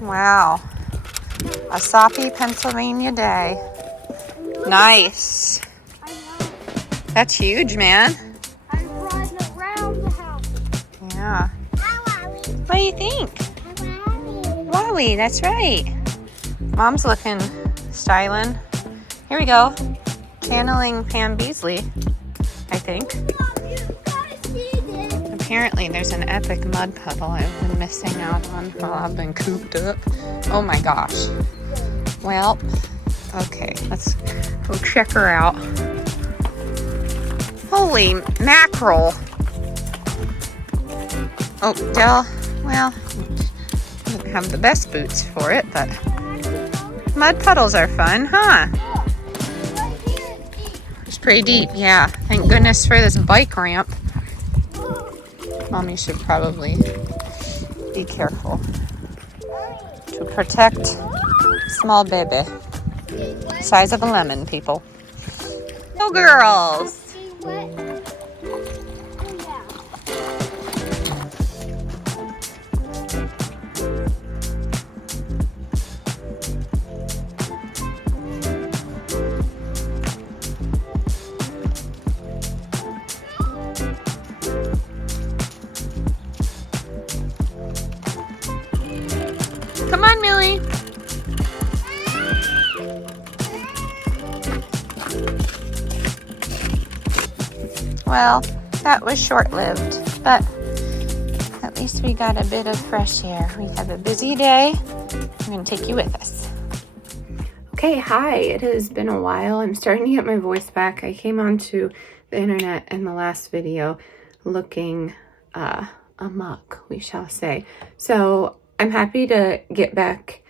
Wow. A soppy Pennsylvania day. Nice. That's huge, man. I'm riding around the house. Yeah. What do you think? Wowie, that's right. Mom's looking styling. Here we go. Channeling Pam Beasley, I think. Apparently there's an epic mud puddle I've been missing out on while I've been cooped up. Oh my gosh. Well, okay, let's go check her out. Holy mackerel. Oh, Del, well, didn't have the best boots for it, but mud puddles are fun, huh? It's pretty deep, yeah. Thank goodness for this bike ramp. Mommy should probably be careful to protect small baby. Size of a lemon, people. Go girls! Come on, Millie. Well, that was short-lived, but at least we got a bit of fresh air. We have a busy day. We're going to take you with us. Okay, hi. It has been a while. I'm starting to get my voice back. I came onto the internet in the last video looking amok, we shall say. So I'm happy to get back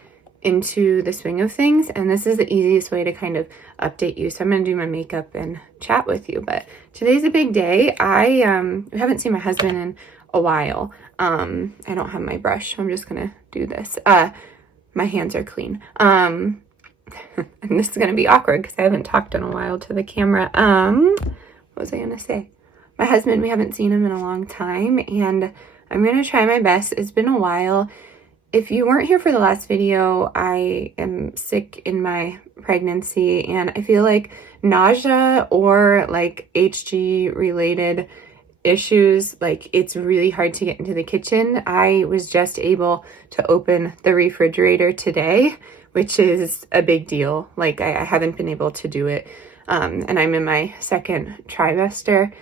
into the swing of things, and this is the easiest way to kind of update you. So I'm going to do my makeup and chat with you, but today's a big day. I haven't seen my husband in a while. I don't have my brush, so I'm just going to do this. My hands are clean. And this is going to be awkward because I haven't talked in a while to the camera. What was I going to say? My husband, we haven't seen him in a long time, and I'm going to try my best. It's been a while. If you weren't here for the last video, I am sick in my pregnancy, and I feel like nausea or like HG related issues, like it's really hard to get into the kitchen. I was just able to open the refrigerator today, which is a big deal. Like I haven't been able to do it. And I'm in my second trimester.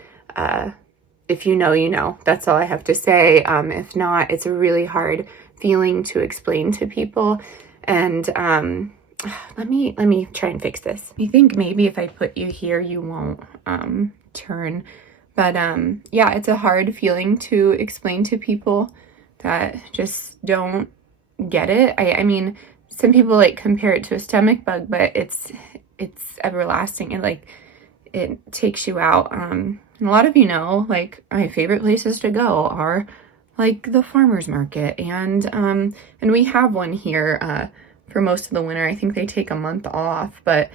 If you know, you know. That's all I have to say. If not, it's a really hard feeling to explain to people. And let me try and fix this. I think maybe if I put you here, you won't turn. But yeah, it's a hard feeling to explain to people that just don't get it. I mean, some people like compare it to a stomach bug, but it's everlasting, and like it takes you out. And a lot of you know, like my favorite places to go are like the farmer's market, and we have one here for most of the winter. I think they take a month off, but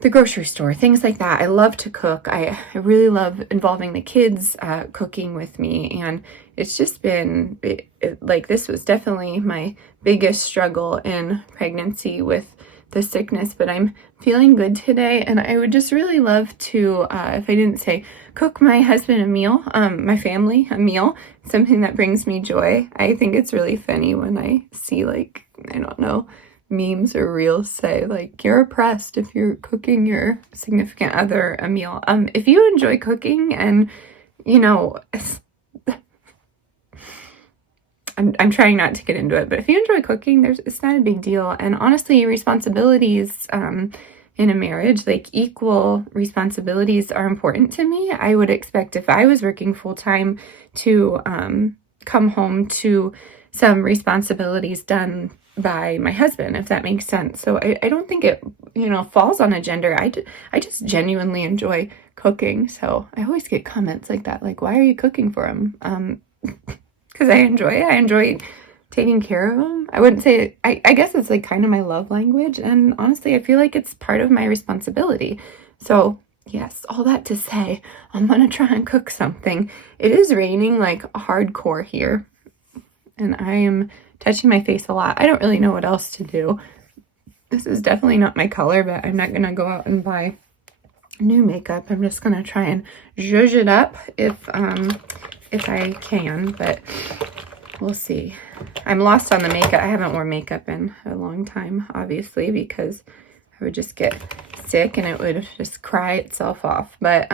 the grocery store, things like that. I love to cook. I really love involving the kids cooking with me, and it's just been like this was definitely my biggest struggle in pregnancy with the sickness, but I'm feeling good today, and I would just really love to, if I didn't say, cook my husband a meal, my family a meal, something that brings me joy. I think it's really funny when I see, like, I don't know, memes or reels say, like, you're oppressed if you're cooking your significant other a meal. If you enjoy cooking and, you know, I'm trying not to get into it, but if you enjoy cooking, it's not a big deal. And honestly, responsibilities in a marriage, like equal responsibilities, are important to me. I would expect if I was working full-time to come home to some responsibilities done by my husband, if that makes sense. So I don't think it, you know, falls on a gender. I just genuinely enjoy cooking. So I always get comments like that, like, why are you cooking for him? Because I enjoy it. I enjoy taking care of them. I wouldn't say, I guess it's like kind of my love language. And honestly, I feel like it's part of my responsibility. So yes, all that to say, I'm going to try and cook something. It is raining like hardcore here, and I am touching my face a lot. I don't really know what else to do. This is definitely not my color, but I'm not going to go out and buy new makeup. I'm just going to try and zhuzh it up if I can, but we'll see. I'm lost on the makeup. I haven't worn makeup in a long time, obviously, because I would just get sick and it would just cry itself off. But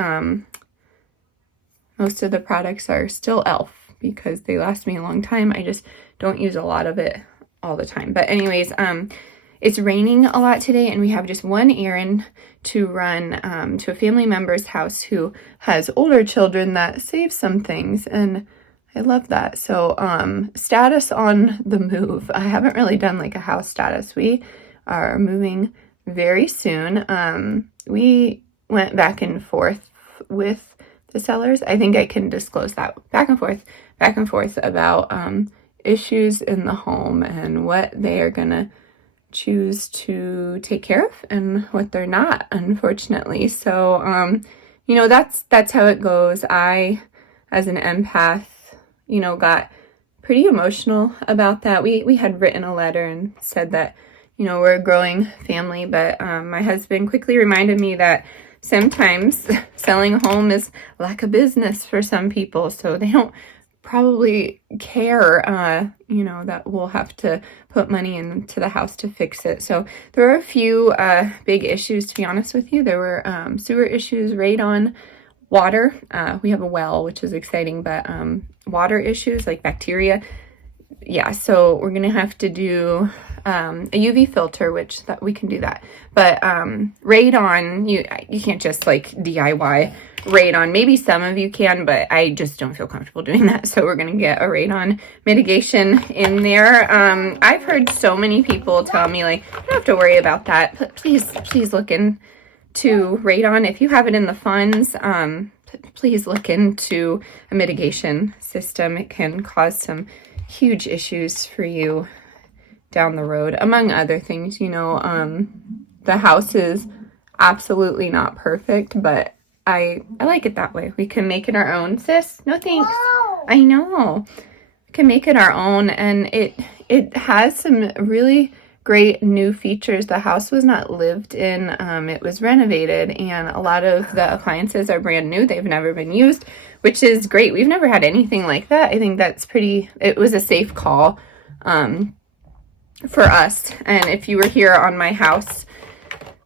most of the products are still e.l.f. because they last me a long time. I just don't use a lot of it all the time. But anyways, it's raining a lot today, and we have just one errand to run to a family member's house who has older children that save some things, and I love that. So status on the move. I haven't really done like a house status. We are moving very soon. We went back and forth with the sellers. I think I can disclose that. Back and forth about issues in the home and what they are gonna choose to take care of and what they're not, unfortunately. So you know, that's how it goes. I, as an empath, you know, got pretty emotional about that. We had written a letter and said that, you know, we're a growing family, but my husband quickly reminded me that sometimes selling a home is like a business for some people, so they don't probably care, you know, that we'll have to put money into the house to fix it. So there were a few big issues, to be honest with you. There were sewer issues, radon, water. We have a well, which is exciting, but water issues like bacteria. Yeah, so we're gonna have to do a UV filter, which that we can do that. But radon, you can't just like DIY radon. Maybe some of you can, but I just don't feel comfortable doing that. So we're gonna get a radon mitigation in there. I've heard so many people tell me like, you don't have to worry about that. But please look into radon. If you have it in the funds, please look into a mitigation system. It can cause some huge issues for you down the road, among other things. You know, the house is absolutely not perfect, but I like it that way. We can make it our own. Sis, no thanks. Wow. I know. We can make it our own, and it has some really great new features. The house was not lived in. It was renovated, and a lot of the appliances are brand new. They've never been used, which is great. We've never had anything like that. I think that's it was a safe call for us. And if you were here on my house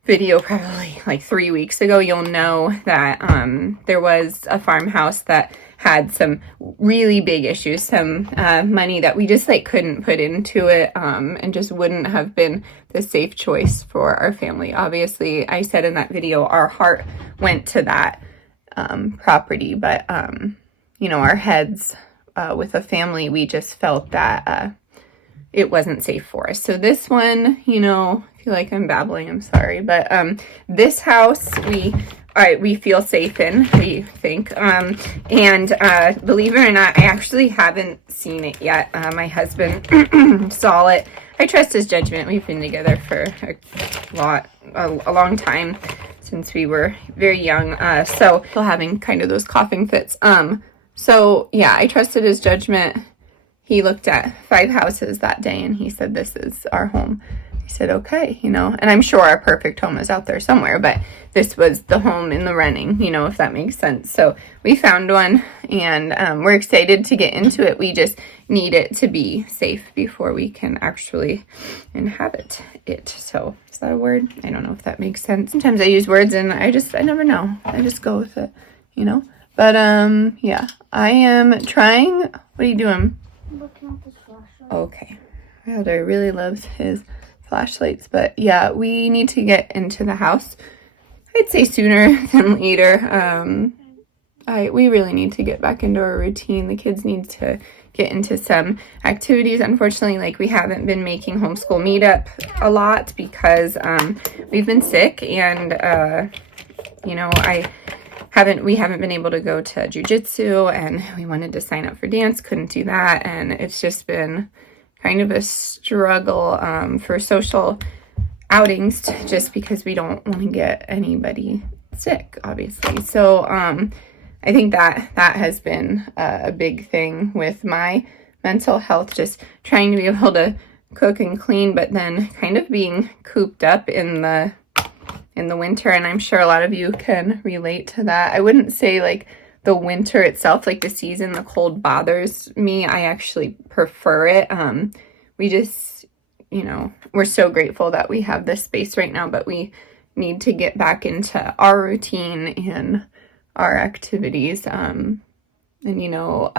video probably like 3 weeks ago, you'll know that there was a farmhouse that had some really big issues, some money that we just like couldn't put into it, and just wouldn't have been the safe choice for our family. Obviously, I said in that video, our heart went to that property, but you know, our heads with a family, we just felt that it wasn't safe for us. So this one, you know, I feel like I'm babbling, I'm sorry, but this house we feel safe in, we think. And believe it or not, I actually haven't seen it yet. My husband saw it. I trust his judgment. We've been together for a long time, since we were very young. So still having kind of those coughing fits. So yeah, I trusted his judgment. He looked at 5 houses that day and he said, this is our home. I said, okay, you know, and I'm sure our perfect home is out there somewhere, but this was the home in the running, you know, if that makes sense. So we found one, and we're excited to get into it. We just need it to be safe before we can actually inhabit it. So is that a word? I don't know if that makes sense. Sometimes I use words and I never know. I just go with it, you know. But yeah, I am trying. What are you doing? Looking at this flashlight. Okay. My brother really loves his flashlights, but yeah, we need to get into the house. I'd say sooner than later. We really need to get back into our routine. The kids need to get into some activities. Unfortunately, like, we haven't been making homeschool meetup a lot because we've been sick, and you know, we haven't been able to go to jujitsu, and we wanted to sign up for dance, couldn't do that, and it's just been kind of a struggle for social outings, just because we don't want to get anybody sick, obviously. So I think that has been a big thing with my mental health, just trying to be able to cook and clean, but then kind of being cooped up in the winter. And I'm sure a lot of you can relate to that. I wouldn't say like the winter itself, like the season, the cold bothers me. I actually prefer it. We just, you know, we're so grateful that we have this space right now, but we need to get back into our routine and our activities. And, you know,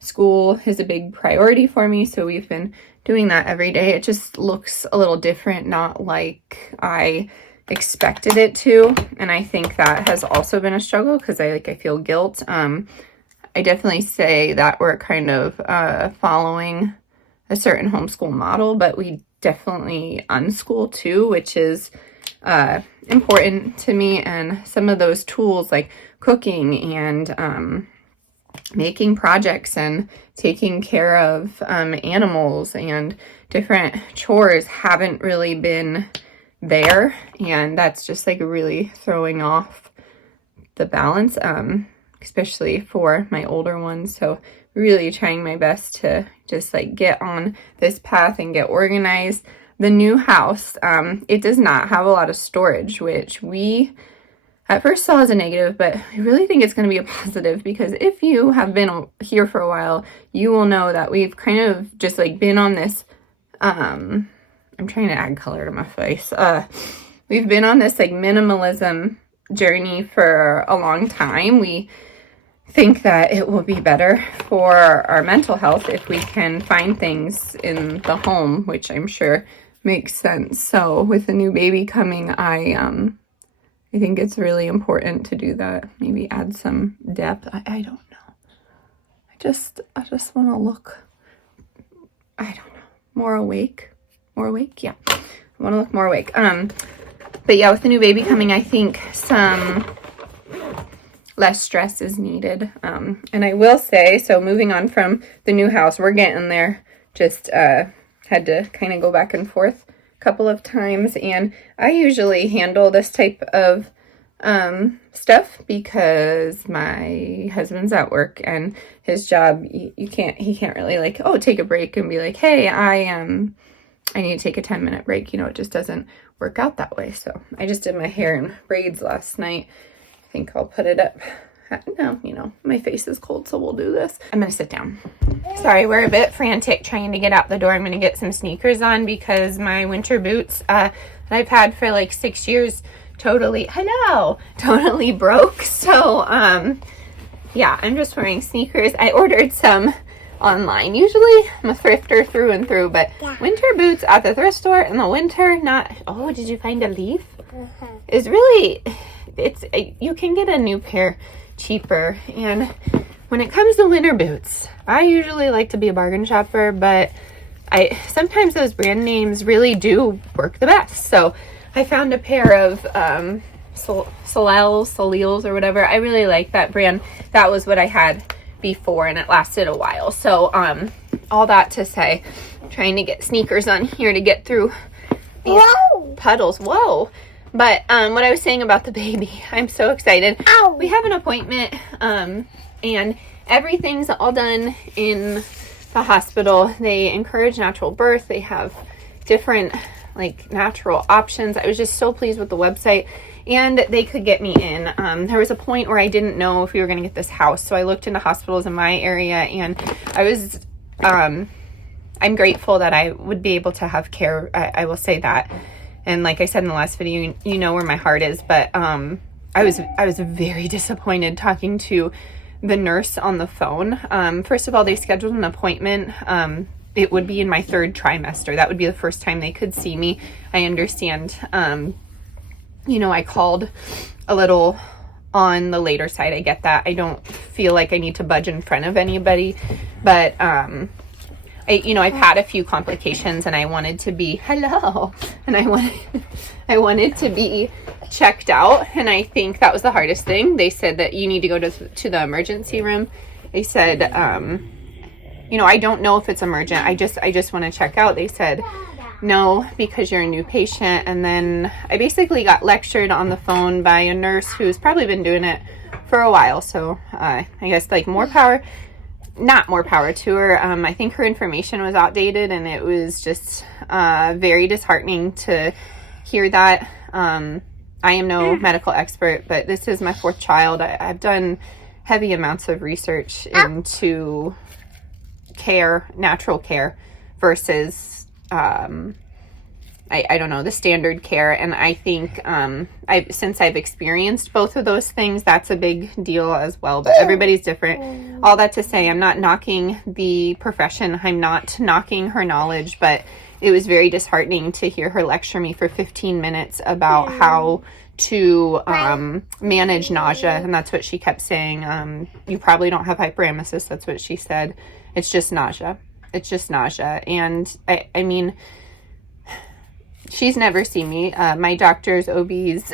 school is a big priority for me, so we've been doing that every day. It just looks a little different, not like I expected it to, and I think that has also been a struggle because I feel guilt. I definitely say that we're kind of following a certain homeschool model, but we definitely unschool too, which is important to me. And some of those tools like cooking and making projects and taking care of animals and different chores haven't really been there, and that's just like really throwing off the balance, especially for my older ones. So really trying my best to just like get on this path and get organized. The new house, it does not have a lot of storage, which we at first saw as a negative, but I really think it's going to be a positive, because if you have been here for a while, you will know that we've kind of just like been on this I'm trying to add color to my face. We've been on this like minimalism journey for a long time. We think that it will be better for our mental health if we can find things in the home, which I'm sure makes sense. So with the new baby coming, I think it's really important to do that. Maybe add some depth. I don't know. I just want to look, I don't know, more awake. More awake? Yeah. I want to look more awake. But yeah, with the new baby coming, I think some less stress is needed. And I will say, so moving on from the new house, we're getting there. Just had to kind of go back and forth a couple of times. And I usually handle this type of stuff because my husband's at work, and his job, he can't really like, oh, take a break and be like, hey, I need to take a 10-minute break. You know, it just doesn't work out that way. So I just did my hair in braids last night. I think I'll put it up. No, you know, my face is cold, so we'll do this. I'm going to sit down. Sorry, we're a bit frantic trying to get out the door. I'm going to get some sneakers on because my winter boots that I've had for like 6 years totally broke. So, yeah, I'm just wearing sneakers. I ordered some online. Usually I'm a thrifter through and through, but winter boots at the thrift store in the winter, not, oh, did you find a leaf? Is really, you can get a new pair cheaper. And when it comes to winter boots, I usually like to be a bargain shopper, but sometimes those brand names really do work the best. So I found a pair of Soleils or whatever. I really like that brand. That was what I had before, and it lasted a while. So all that to say, trying to get sneakers on here to get through these puddles. Whoa. But what I was saying about the baby, I'm so excited. Ow. We have an appointment and everything's all done in the hospital. They encourage natural birth. They have different like natural options. I was just so pleased with the website, and they could get me in. There was a point where I didn't know if we were going to get this house, so I looked into hospitals in my area, and I was I'm grateful that I would be able to have care. I will say that. And like I said in the last video, you know where my heart is, but I was very disappointed talking to the nurse on the phone. First of all, they scheduled an appointment. It would be in my 3rd trimester. That would be the first time they could see me. I understand. You know, I called a little on the later side. I get that. I don't feel like I need to budge in front of anybody, but I've had a few complications, and I wanted to be I wanted to be checked out, and I think that was the hardest thing. They said that you need to go to the emergency room. They said, I don't know if it's emergent. I just want to check out. They said, no, because you're a new patient. And then I basically got lectured on the phone by a nurse who's probably been doing it for a while. So I guess like more power not more power to her. I think her information was outdated, and it was just very disheartening to hear that. I am no medical expert, but this is my 4th child. I've done heavy amounts of research into care, natural care, versus I don't know, the standard care. And I think since I've experienced both of those things, that's a big deal as well. But everybody's different. All that to say, I'm not knocking the profession. I'm not knocking her knowledge, but it was very disheartening to hear her lecture me for 15 minutes about how to manage nausea. And that's what she kept saying. You probably don't have hyperemesis. That's what she said. It's just nausea. It's just nausea. And I mean, she's never seen me. My doctors, OBs,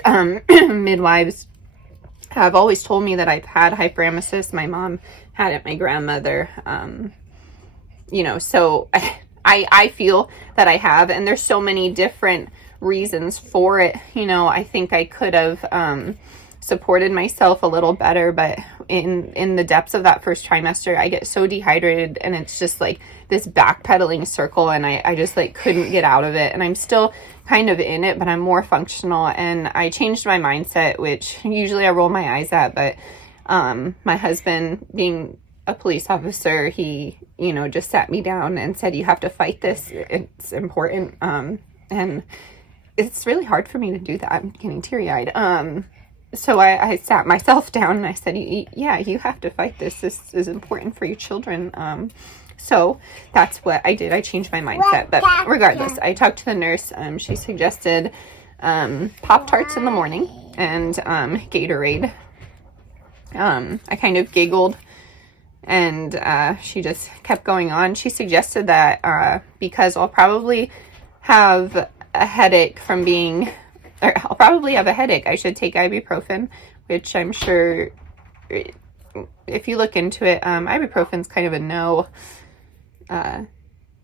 midwives have always told me that I've had hyperemesis. My mom had it, my grandmother, you know, so I feel that I have, and there's so many different reasons for it. You know, I think I could have supported myself a little better, but in the depths of that first trimester, I get so dehydrated, and it's just like this backpedaling circle, and I just like couldn't get out of it. And I'm still kind of in it, but I'm more functional, and I changed my mindset, which usually I roll my eyes at, but my husband, being a police officer, he, you know, just sat me down and said, you have to fight this. It's important. And it's really hard for me to do that. I'm getting teary-eyed. So I sat myself down and I said, yeah, you have to fight this. This is important for your children. So that's what I did. I changed my mindset. But regardless, I talked to the nurse. She suggested Pop-Tarts in the morning and Gatorade. I kind of giggled, and she just kept going on. She suggested that because I'll probably have a headache from being, or I'll probably have a headache, I should take ibuprofen, which I'm sure if you look into it, ibuprofen's kind of a no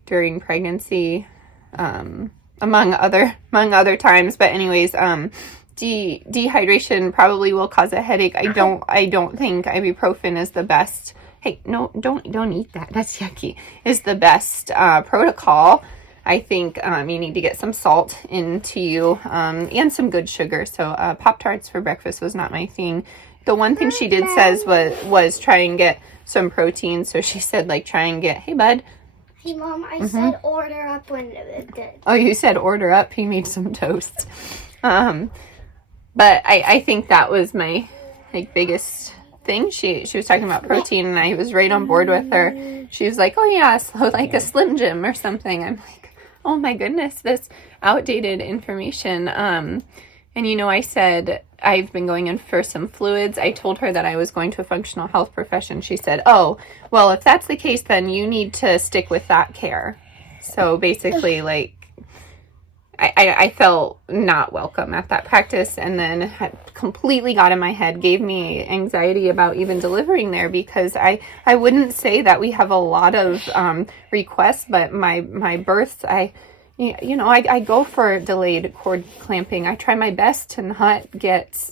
during pregnancy, among other times. But anyways, dehydration probably will cause a headache. I don't think ibuprofen is the best. Hey, no, don't eat that. That's yucky. Is the best protocol. I think you need to get some salt into you, and some good sugar. So Pop-Tarts for breakfast was not my thing. The one thing she did says was try and get some protein. So she said, like, try and get, hey bud. Hey Mom, I said order up when it did. Oh, you said order up? He made some toast. But I think that was my biggest thing. She was talking about protein, and I was right on board with her. She was like, oh yeah, so like a Slim Jim or something. I'm like, oh my goodness, this outdated information. And I said, I've been going in for some fluids. I told her that I was going to a functional health profession. She said, oh, well, if that's the case, then you need to stick with that care. So basically, like, I felt not welcome at that practice, and then had completely got in my head, gave me anxiety about even delivering there, because I wouldn't say that we have a lot of requests, but my births, I go for delayed cord clamping. I try my best to not get,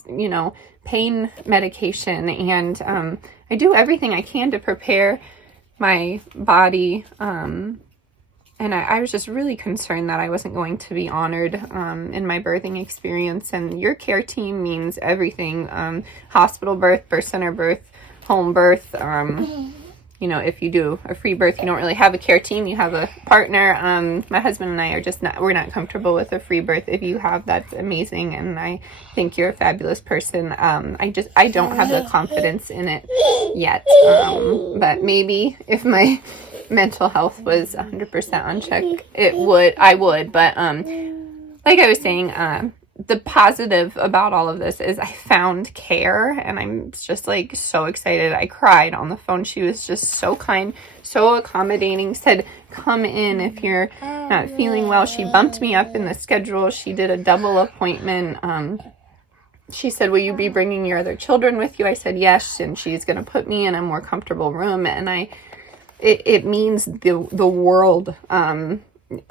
pain medication, and I do everything I can to prepare my body, and I was just really concerned that I wasn't going to be honored in my birthing experience. And your care team means everything. Hospital birth, birth center birth, home birth. If you do a free birth, you don't really have a care team. You have a partner. My husband and I are we're not comfortable with a free birth. If you have, that's amazing. And I think you're a fabulous person. I don't have the confidence in it yet. But maybe if my mental health was 100% on check, I would. But like I was saying, the positive about all of this is I found care, and I'm just like so excited. I cried on the phone. She was just so kind, so accommodating, said, come in if you're not feeling well. She bumped me up in the schedule. She did a double appointment. She said, will you be bringing your other children with you? I said, yes. And she's going to put me in a more comfortable room. And it means the world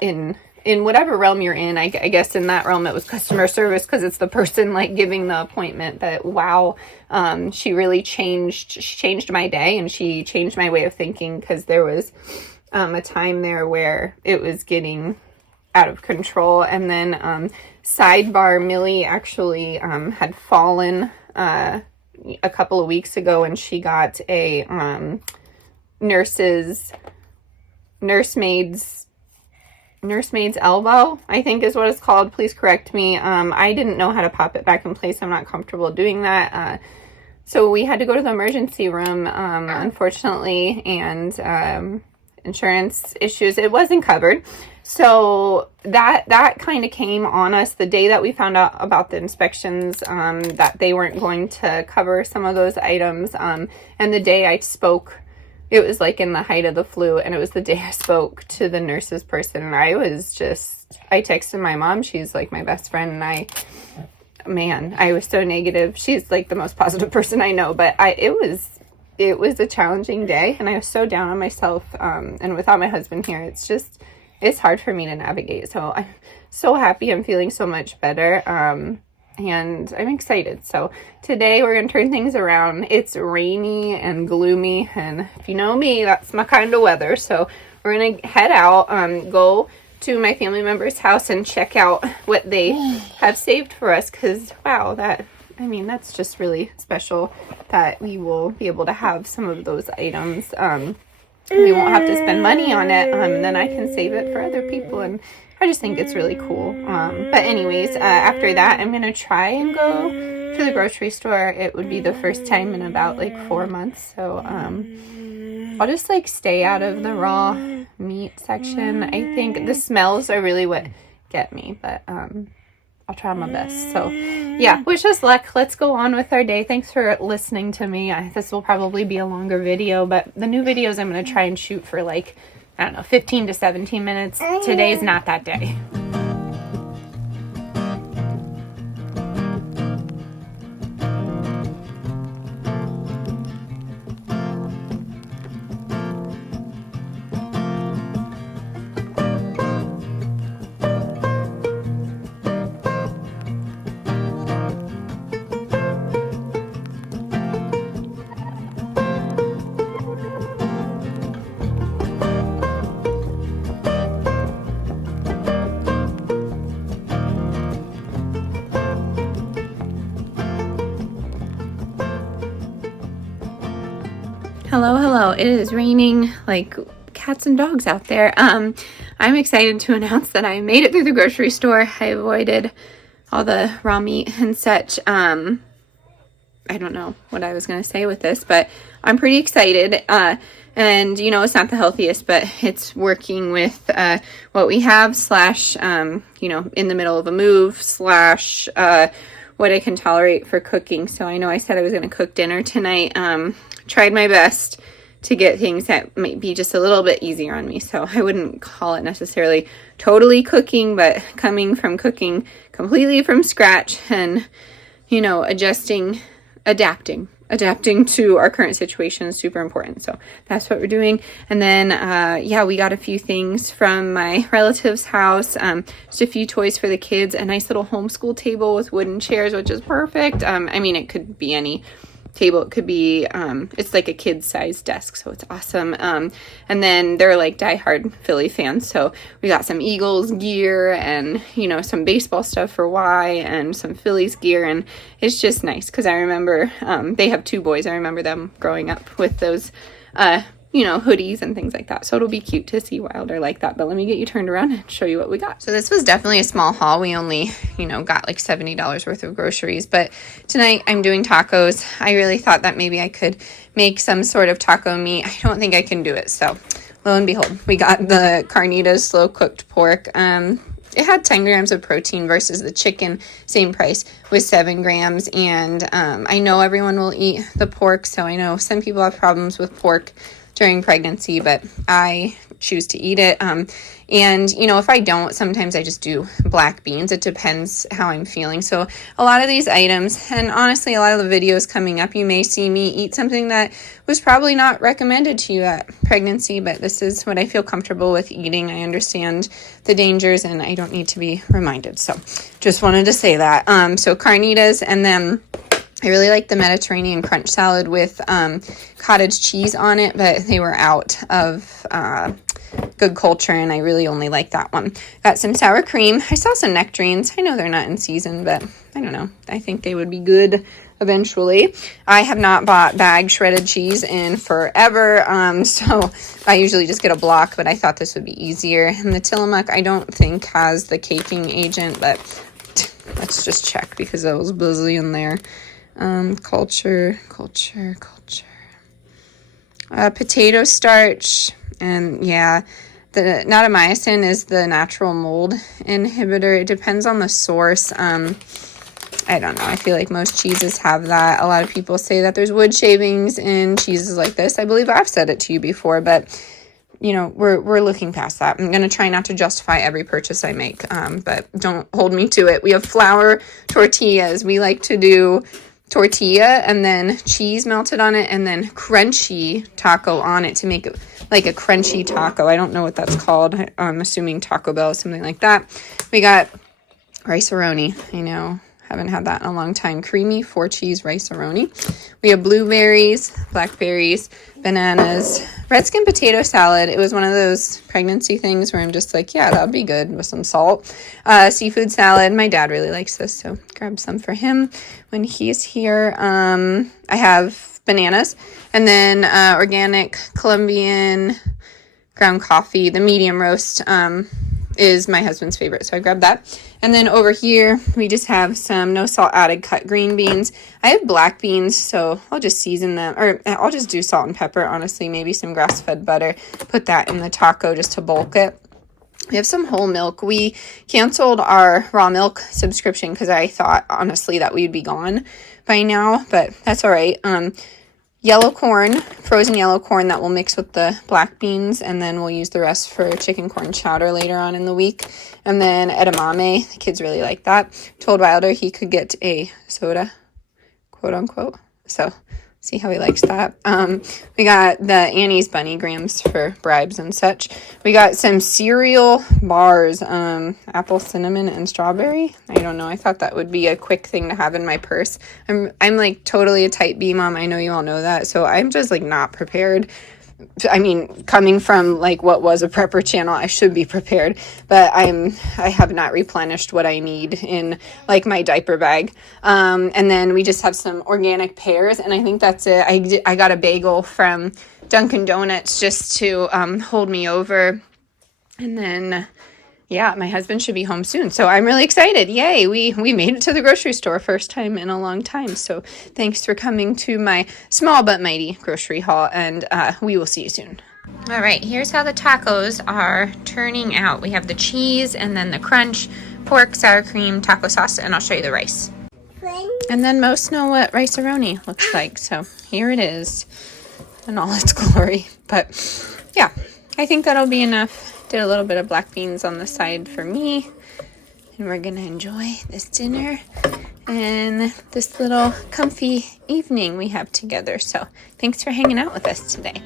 in in whatever realm you're in, I guess in that realm it was customer service, because it's the person like giving the appointment, that wow, she really changed my day, and she changed my way of thinking, because there was a time there where it was getting out of control. And then sidebar, Millie actually had fallen a couple of weeks ago, and she got a nursemaid's elbow, I think is what it's called. Please correct me. I didn't know how to pop it back in place. I'm not comfortable doing that. So we had to go to the emergency room, unfortunately, and insurance issues, it wasn't covered. So that kind of came on us the day that we found out about the inspections, that they weren't going to cover some of those items. And the day I spoke, it was like in the height of the flu, and it was the day I spoke to the nurses person, and I texted my mom. She's like my best friend, and I was so negative. She's like the most positive person I know, but it was a challenging day, and I was so down on myself. And without my husband here, it's hard for me to navigate. So I'm so happy. I'm feeling so much better. And I'm excited. So today we're going to turn things around. It's rainy and gloomy, and if you know me, that's my kind of weather. So we're going to head out, go to my family member's house and check out what they have saved for us, because wow, that's just really special that we will be able to have some of those items. We won't have to spend money on it, and then I can save it for other people, and I just think it's really cool. But anyways, after that, I'm going to try and go to the grocery store. It would be the first time in about like 4 months. So I'll just like stay out of the raw meat section. I think the smells are really what get me, but I'll try my best. So yeah, wish us luck. Let's go on with our day. Thanks for listening to me. This will probably be a longer video, but the new videos I'm going to try and shoot for like, I don't know, 15 to 17 minutes. Today's not that day. Hello. It is raining like cats and dogs out there. I'm excited to announce that I made it through the grocery store. I avoided all the raw meat and such. I don't know what I was going to say with this, but I'm pretty excited. And it's not the healthiest, but it's working with what we have / in the middle of a move / what I can tolerate for cooking. So I know I said I was going to cook dinner tonight. Tried my best to get things that might be just a little bit easier on me. So I wouldn't call it necessarily totally cooking, but coming from cooking completely from scratch and, adapting to our current situation is super important. So that's what we're doing. And then, we got a few things from my relative's house, just a few toys for the kids, a nice little homeschool table with wooden chairs, which is perfect. It could be any table. It could be, it's like a kid's size desk, so it's awesome. And then they're like diehard Philly fans, so we got some Eagles gear and, some baseball stuff for Y and some Phillies gear, and it's just nice because I remember, they have 2 boys. I remember them growing up with those, hoodies and things like that. So it'll be cute to see Wilder like that. But let me get you turned around and show you what we got. So this was definitely a small haul. We only, got like $70 worth of groceries. But tonight I'm doing tacos. I really thought that maybe I could make some sort of taco meat. I don't think I can do it. So lo and behold, we got the carnitas slow cooked pork. It had 10 grams of protein versus the chicken, same price, with 7 grams. And I know everyone will eat the pork. So I know some people have problems with pork during pregnancy, but I choose to eat it. And, you know, if I don't, sometimes I just do black beans. It depends how I'm feeling. So a lot of these items, and honestly, a lot of the videos coming up, you may see me eat something that was probably not recommended to you at pregnancy, but this is what I feel comfortable with eating. I understand the dangers and I don't need to be reminded. So just wanted to say that. So carnitas, and then I really like the Mediterranean crunch salad with cottage cheese on it, but they were out of Good Culture, and I really only like that one. Got some sour cream. I saw some nectarines. I know they're not in season, but I don't know. I think they would be good eventually. I have not bought bagged shredded cheese in forever, so I usually just get a block, but I thought this would be easier. And the Tillamook, I don't think has the caking agent, but let's just check because I was busy in there. Culture. Potato starch, and yeah, the natamycin is the natural mold inhibitor. It depends on the source. I don't know. I feel like most cheeses have that. A lot of people say that there's wood shavings in cheeses like this. I believe I've said it to you before, but you know, we're looking past that. I'm going to try not to justify every purchase I make, but don't hold me to it. We have flour tortillas. We like to do tortilla and then cheese melted on it and then crunchy taco on it to make it like a crunchy taco. I don't know what that's called. I'm assuming Taco Bell or something like that. We got rice-a-roni. I know, haven't had that in a long time. Creamy 4-cheese rice-a-roni. We have blueberries, blackberries, bananas, red skin potato salad. It was one of those pregnancy things where I'm just like, yeah, that'd be good with some salt. Seafood salad. My dad really likes this, so grab some for him when he's here. I have bananas, and then organic Colombian ground coffee. The medium roast is my husband's favorite, so I grabbed that. And then over here, we just have some no salt added cut green beans. I have black beans, so I'll just season them, or I'll just do salt and pepper, honestly, maybe some grass-fed butter. Put that in the taco just to bulk it. We have some whole milk. We canceled our raw milk subscription because I thought, honestly, that we'd be gone by now, but that's all right. Yellow corn, frozen yellow corn that we'll mix with the black beans, and then we'll use the rest for chicken corn chowder later on in the week. And then edamame, the kids really like that. Told Wilder he could get a soda, quote unquote. So see how he likes that. We got the Annie's Bunny Grams for bribes and such. We got some cereal bars, apple, cinnamon, and strawberry. I don't know. I thought that would be a quick thing to have in my purse. I'm like totally a type B mom. I know you all know that. So I'm just like not prepared. I mean, coming from like what was a prepper channel, I should be prepared, but I have not replenished what I need in like my diaper bag. And then we just have some organic pears, and I think that's it. I got a bagel from Dunkin' Donuts just to hold me over, and then yeah, my husband should be home soon, so I'm really excited. Yay, we made it to the grocery store, first time in a long time. So thanks for coming to my small but mighty grocery haul, and we will see you soon. All right, here's how the tacos are turning out. We have the cheese and then the crunch, pork, sour cream, taco sauce, and I'll show you the rice. And then most know what rice-a-roni looks like, so here it is in all its glory. But yeah, I think that'll be enough. Did a little bit of black beans on the side for me, and we're gonna enjoy this dinner and this little comfy evening we have together. So thanks for hanging out with us today.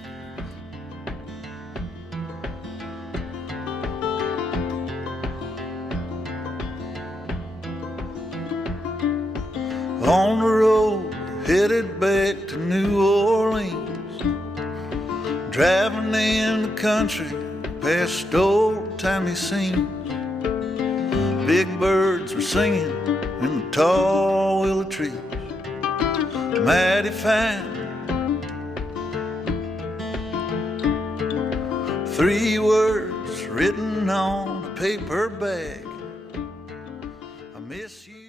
On the road, headed back to New Orleans, driving in the country past old-timey scenes. Big birds were singing in the tall willow trees. Mighty fine. 3 words written on a paper bag. I miss you.